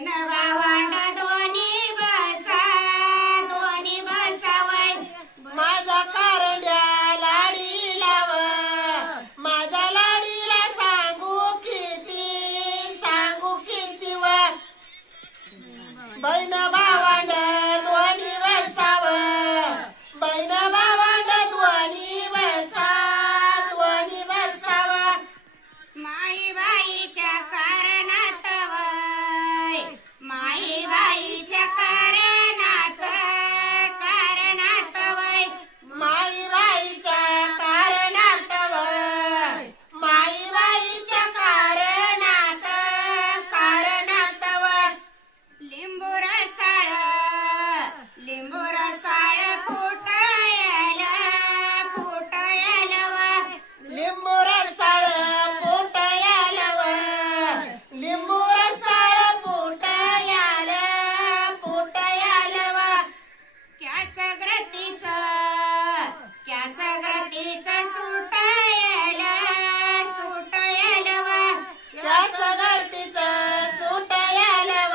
बहीण भावंड दोन्ही बसावय माझ्या कारंड्या लाडीला व माझ्या लाडीला सांगू किती व बहीण भावंड दोन्ही बसाव बहीण भावंड दोन्ही बसाव माई बाईच्या कारणात वय माई बाईच्या कारणात वय माई बाईच्या कारणात व माई बाईच्या कारणात व लिंबू रसाळ फुटायल व लिंबू रसाळ फुटायल व लिंबू रसाळ फुटायल व क्या सग्रतीच सुटायल व त्या सगर्तीचं सुटायल व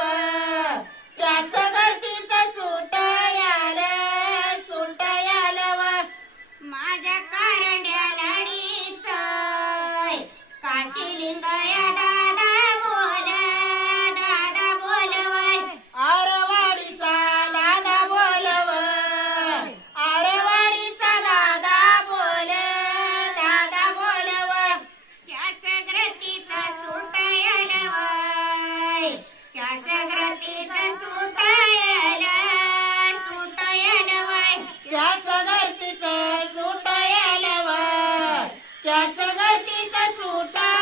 त्या सगर्तीचं सुटायल व माझ्या कारंड्या लाडीच काशीलिंगया दादा बोलवय आरवाडीचा दादा बोलव आरवाडीचा दादा बोलव त्या सग्रतीचा सुटायल वय त्या सग्रतीचा सुटायल वय त्या सगर्तीचं सुटायल व त्या सगर्तीचं सुटायल